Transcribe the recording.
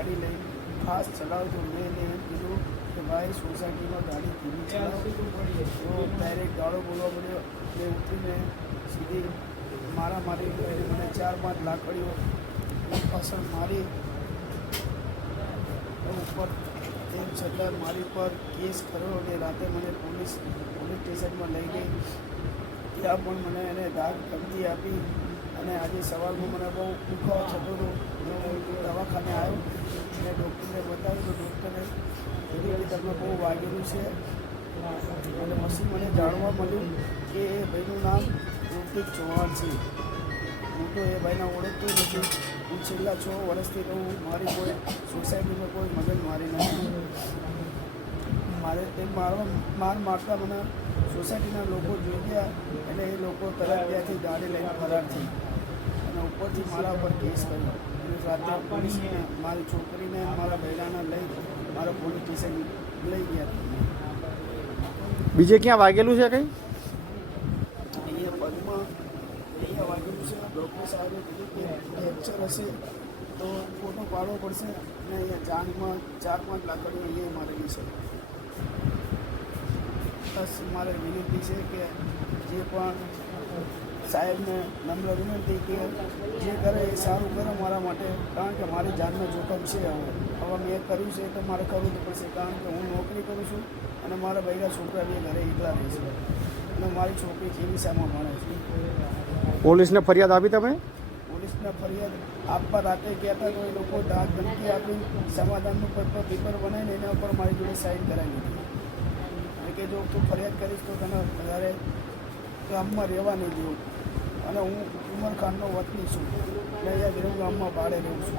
ગાડી લઈને ફાસ્ટ ચલાવતો મેં એને એમ કીધું કે ભાઈ સોસાયટીમાં ગાડી ધીમી ચલાવો, તો ડાયરેક્ટ ગાળો બોલવા પડ્યો. મેં ઉતરીને સીધી મારામારી કરી, મને 4-5 લાકડીઓ પાછળ મારી ઉપર. તેમ છતાં મારી પર કેસ કર્યો અને રાતે મને પોલીસ સ્ટેશનમાં લઈ ગઈ. ત્યાં પણ મને એને ધાક ધમકી આપી અને આજે સવારમાં મને બહુ દુખાવો થતો હતો. હું દવાખાને આવ્યો અને ડૉક્ટરને બતાવ્યું તો ડૉક્ટરે કીધું કે તમને બહુ વાગેલું છે. અને પછી મને જાણવા મળ્યું કે એ ભાઈનું નામ ઋતિક ચૌહાણ છે. હું તો એ ભાઈને ઓળખતો નથી. હું છેલ્લા 6 વર્ષથી તો મારી કોઈ સોસાયટીમાં કોઈ મદદ મારી નથી. મારે તે માર મારતા મને સોસાયટીના લોકો જોઈ ગયા એટલે એ લોકો તરત ત્યાંથી ગાડી લઈને ફરાર થઈ અને ઉપરથી મારા ઉપર કેસ કર્યો. અને રાતે પોલીસને મારી છોકરીને મારા બહેરાને લઈ મારા પોલીસ સ્ટેશન લઈ ગયા. બીજે ક્યાં વાગેલું છે કંઈ? અહીંયા પગમાં અહીંયા વાગેલું છે. ડૉક્ટર સાહેબે કીધું કે ફ્રેક્ચર હશે તો ફોટો પાડવો પડશે. અને અહીંયા જાંઘમાં 4-5 લાકડીઓ અહીંયા મારેલી છે. બસ મારે વિનંતી છે કે જે પણ સાહેબને નમ્ર વિનંતી કે જે કરે એ સારું કરે મારા માટે, કારણ કે મારી જાનનો જોખમ છે. હવે મેં કર્યું છે તો મારે કરવું જ પડશે, કારણ કે હું નોકરી કરું છું અને મારા બૈરા છોકરા બી ઘરે એકલા રહે છે અને મારી છોકરી જેવી સામે ભણે છે. પોલીસને ફરિયાદ આપી તમે? પોલીસને ફરિયાદ આપવા રાતે ગયા હતા તો એ લોકો ધાક ધમકી આપી સમાધાનનું પેપર બનાવીને એના ઉપર મારી જોડે સાઇન કરાવી દીધી કે જો તું ફરિયાદ કરીશ તો તને વધારે ગામમાં રહેવા નહીં દેવું. અને હું ઉમરખાનનો વતની છું અને અહીંયા વિરમ ગામમાં ભાડે રહું છું.